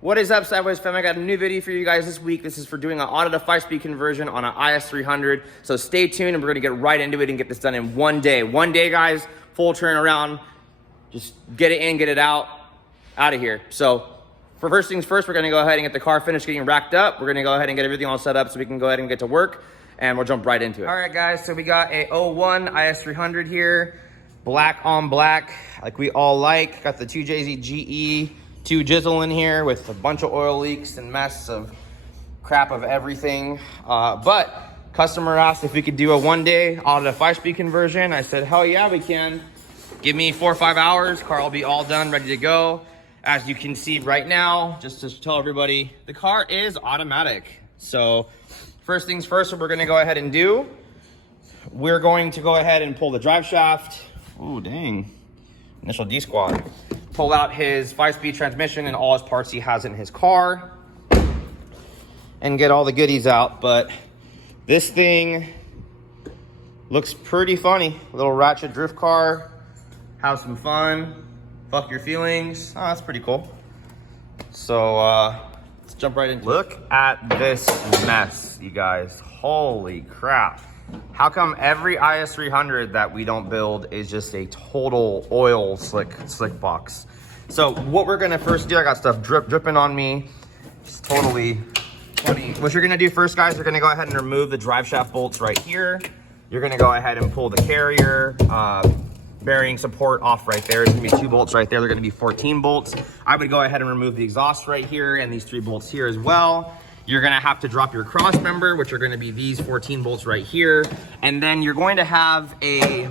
What is up, Sideways fam? I got a new video for you guys this week. This is for doing an auto to 5-speed conversion on an Is300. So stay tuned and we're gonna get right into it and get this done in one day. One day, guys, full turnaround. Just get it in, get it out of here. So for first things first, we're gonna go ahead and get the car finished getting racked up. We're gonna go ahead and get everything all set up so we can go ahead and get to work, and we'll jump right into it. All right, guys, so we got a 01 Is300 here. Black on black, like we all like. Got the 2JZ GE 2 Jizzle in here with a bunch of oil leaks and mess of crap of everything. But customer asked if we could do a one-day auto to 5-speed conversion. I said, hell yeah, we can. Give me 4 or 5 hours. Car will be all done, ready to go. As you can see right now, just to tell everybody, the car is automatic. So first things first, what we're gonna go ahead and do, we're going to go ahead and pull the drive shaft. Oh, dang. Initial D-squad. Pull out his 5-speed transmission and all his parts he has in his car and get all the goodies out. But this thing looks pretty funny. A little ratchet drift car. Have some fun. Fuck your feelings. Oh, that's pretty cool. So let's jump right into it. Look at this mess, you guys. Holy crap. How come every Is300 that we don't build is just a total oil slick box? So what we're gonna first do, I got stuff dripping on me. It's totally funny. What you're gonna do first, guys, you're gonna go ahead and remove the drive shaft bolts right here. You're gonna go ahead and pull the carrier bearing support off right there. There's gonna be 2 bolts right there. They're gonna be 14 bolts. I would go ahead and remove the exhaust right here and these 3 bolts here as well. You're gonna have to drop your cross member, which are gonna be these 14 bolts right here. And then you're going to have a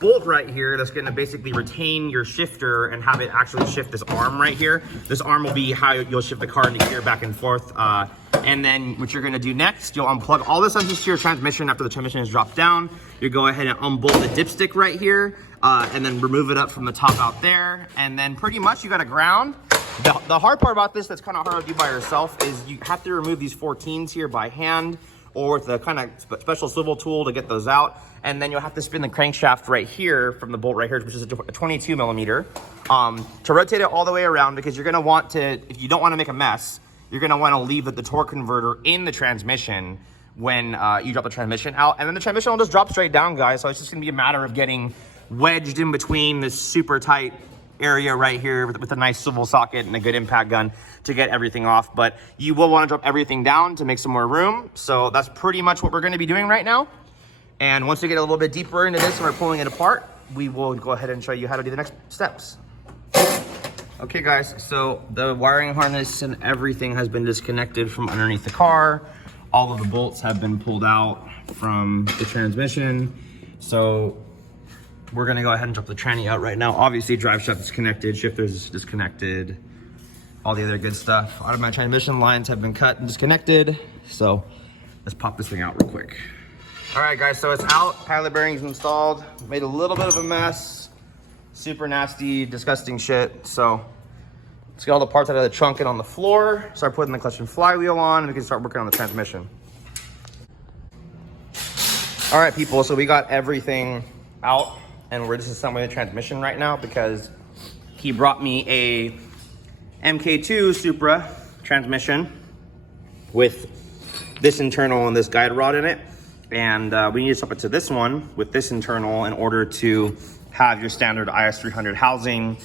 bolt right here that's gonna basically retain your shifter and have it actually shift this arm right here. This arm will be how you'll shift the car into gear back and forth. And then what you're gonna do next, you'll unplug all this onto your transmission after the transmission is dropped down. You go ahead and unbolt the dipstick right here and then remove it up from the top out there. And then pretty much you got a ground. The hard part about this that's kind of hard to do by yourself is you have to remove these 14s here by hand or with a kind of special swivel tool to get those out. And then you'll have to spin the crankshaft right here from the bolt right here, which is a 22 millimeter, to rotate it all the way around, because you're gonna want to, if you don't wanna make a mess, you're gonna wanna leave the torque converter in the transmission when you drop the transmission out. And then the transmission will just drop straight down, guys. So it's just gonna be a matter of getting wedged in between this super tight area right here with a nice swivel socket and a good impact gun to get everything off. But you will want to drop everything down to make some more room. So that's pretty much what we're going to be doing right now. And once we get a little bit deeper into this and we're pulling it apart, we will go ahead and show you how to do the next steps. Okay, guys, so the wiring harness and everything has been disconnected from underneath the car. All of the bolts have been pulled out from the transmission. So we're gonna go ahead and drop the tranny out right now. Obviously, drive shaft is connected, shifters is disconnected, all the other good stuff. Automatic transmission lines have been cut and disconnected. So let's pop this thing out real quick. All right, guys, so it's out. Pilot bearings installed. Made a little bit of a mess. Super nasty, disgusting shit. So let's get all the parts out of the trunk and on the floor. Start putting the clutch and flywheel on, and we can start working on the transmission. All right, people, so we got everything out. And we're disassembling the transmission right now because he brought me a MK2 Supra transmission with this internal and this guide rod in it. And we need to swap it to this one with this internal in order to have your standard Is300 housing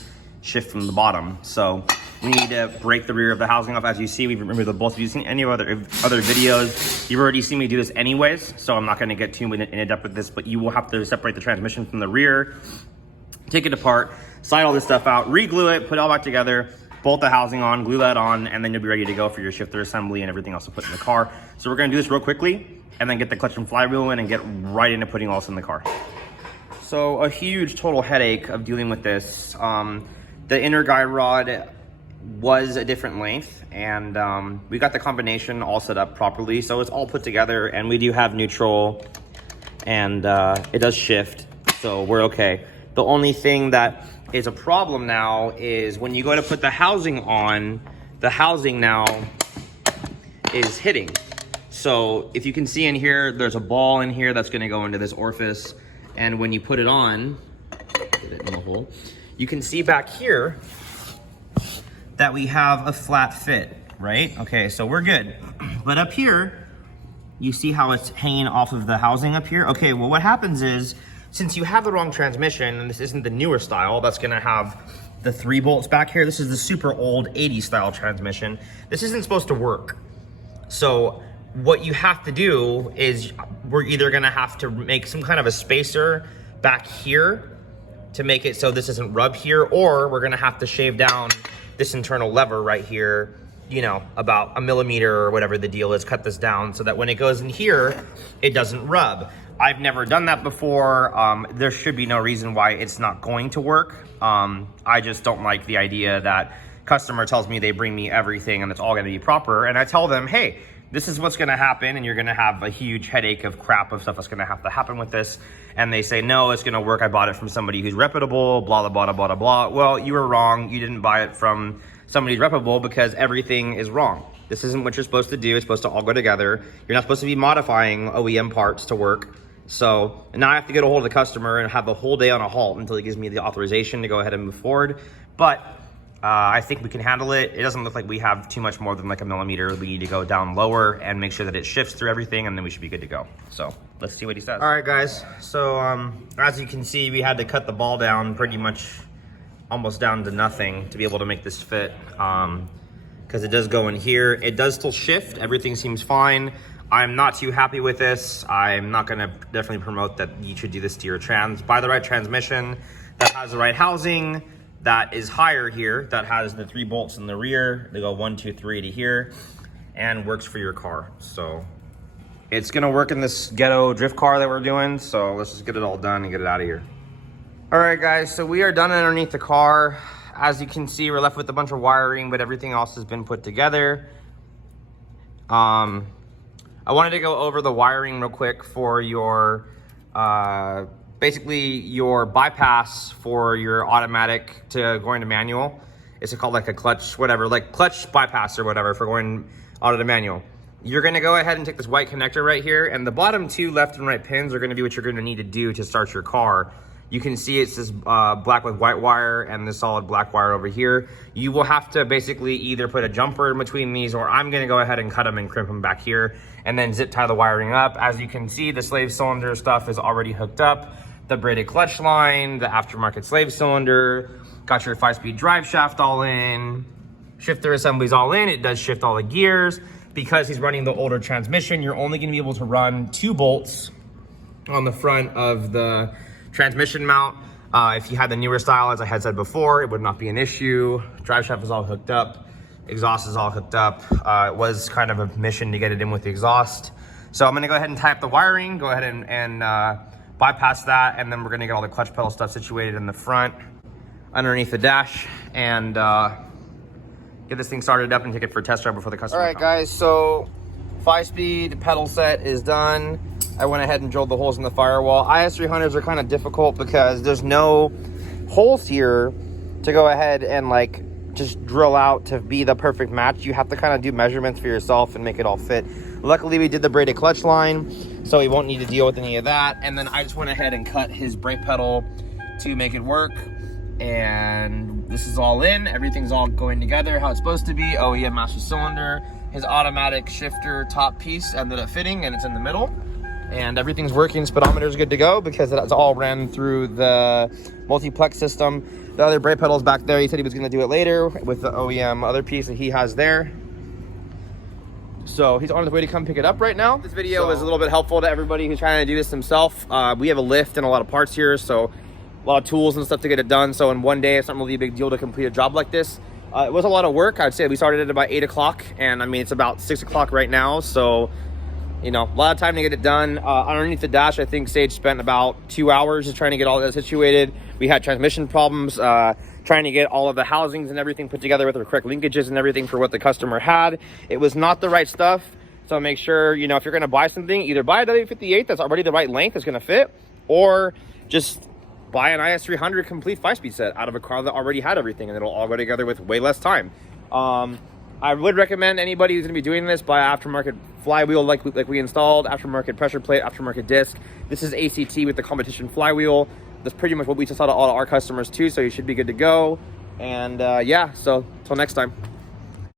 shift from the bottom. So we need to break the rear of the housing off. As you see, we've removed the bolts. If you've seen any other videos, you've already seen me do this anyways, so I'm not gonna get too in depth with this, but you will have to separate the transmission from the rear, take it apart, slide all this stuff out, re-glue it, put it all back together, bolt the housing on, glue that on, and then you'll be ready to go for your shifter assembly and everything else to put in the car. So we're gonna do this real quickly, and then get the clutch and flywheel in and get right into putting all this in the car. So a huge total headache of dealing with this. The inner guide rod was a different length, and we got the combination all set up properly, so it's all put together, and we do have neutral, and it does shift, so we're okay. The only thing that is a problem now is when you go to put the housing on, the housing now is hitting. So if you can see in here, there's a ball in here that's gonna go into this orifice, and when you put it on, get it in the hole, you can see back here that we have a flat fit, right? Okay, so we're good. But up here, you see how it's hanging off of the housing up here? Okay, well what happens is, since you have the wrong transmission, and this isn't the newer style, that's gonna have the 3 bolts back here. This is the super old 80s style transmission. This isn't supposed to work. So what you have to do is we're either gonna have to make some kind of a spacer back here to make it so this doesn't rub here, or we're gonna have to shave down this internal lever right here, you know, about 1 millimeter or whatever the deal is, cut this down so that when it goes in here, it doesn't rub. I've never done that before. There should be no reason why it's not going to work. I just don't like the idea that customer tells me they bring me everything and it's all gonna be proper. And I tell them, hey, this is what's gonna happen, and you're gonna have a huge headache of crap of stuff that's gonna have to happen with this. And they say, no, it's gonna work. I bought it from somebody who's reputable, blah, blah, blah, blah, blah, blah. Well, you were wrong. You didn't buy it from somebody who's reputable because everything is wrong. This isn't what you're supposed to do. It's supposed to all go together. You're not supposed to be modifying OEM parts to work. So now I have to get a hold of the customer and have the whole day on a halt until he gives me the authorization to go ahead and move forward. But I think we can handle it. It doesn't look like we have too much more than like 1 millimeter. We need to go down lower and make sure that it shifts through everything, and then we should be good to go. So let's see what he says. All right, guys. So as you can see, we had to cut the ball down pretty much almost down to nothing to be able to make this fit, because it does go in here. It does still shift. Everything seems fine. I'm not too happy with this. I'm not gonna definitely promote that you should do this to your trans. Buy the right transmission that has the right housing, that is higher here, that has the 3 bolts in the rear. They go 1, 2, 3 to here, and works for your car. So it's gonna work in this ghetto drift car that we're doing. So let's just get it all done and get it out of here. All right, guys, so we are done underneath the car. As you can see, we're left with a bunch of wiring, but everything else has been put together. I wanted to go over the wiring real quick for your, basically your bypass for your automatic to going to manual. It's called like a clutch, whatever, like clutch bypass or whatever for going auto to manual. You're gonna go ahead and take this white connector right here, and the bottom 2 left and right pins are gonna be what you're gonna need to do to start your car. You can see it's this black with white wire and this solid black wire over here. You will have to basically either put a jumper in between these, or I'm gonna go ahead and cut them and crimp them back here and then zip tie the wiring up. As you can see, the slave cylinder stuff is already hooked up. The braided clutch line, the aftermarket slave cylinder, got your 5-speed drive shaft all in, shifter assembly's all in. It does shift all the gears. Because he's running the older transmission, you're only gonna be able to run 2 bolts on the front of the transmission mount. If you had the newer style, as I had said before, it would not be an issue. Drive shaft is all hooked up. Exhaust is all hooked up. It was kind of a mission to get it in with the exhaust. So I'm gonna go ahead and tie up the wiring, go ahead and bypass that, and then we're gonna get all the clutch pedal stuff situated in the front, underneath the dash, and get this thing started up and take it for a test drive before the customer comes. All right, guys, so 5-speed pedal set is done. I went ahead and drilled the holes in the firewall. Is300s are kind of difficult because there's no holes here to go ahead and like just drill out to be the perfect match. You have to kind of do measurements for yourself and make it all fit. Luckily, we did the braided clutch line, so we won't need to deal with any of that. And then I just went ahead and cut his brake pedal to make it work. And this is all in. Everything's all going together how it's supposed to be. OEM master cylinder. His automatic shifter top piece ended up fitting, and it's in the middle. And everything's working. Speedometer's good to go because it's all ran through the multiplex system. The other brake pedal's back there. He said he was going to do it later with the OEM other piece that he has there. So he's on his way to come pick it up right now. This video was a little bit helpful to everybody who's trying to do this himself. We have a lift and a lot of parts here, so a lot of tools and stuff to get it done. So in one day, it's not really a big deal to complete a job like this. It was a lot of work. I'd say we started at about 8 o'clock, and I mean, it's about 6 o'clock right now. So, you know, a lot of time to get it done. Underneath the dash, I think Sage spent about 2 hours just trying to get all that situated. We had transmission problems, trying to get all of the housings and everything put together with the correct linkages and everything for what the customer had. It was not the right stuff. So make sure, you know, if you're going to buy something, either buy a W58 that's already the right length, that's going to fit, or just buy an Is300 complete 5-speed set out of a car that already had everything, and it'll all go together with way less time. I would recommend anybody who's going to be doing this buy aftermarket flywheel like we installed, aftermarket pressure plate, aftermarket disc. This is ACT with the competition flywheel. That's pretty much what we just saw to all our customers too, so you should be good to go. And yeah, so till next time.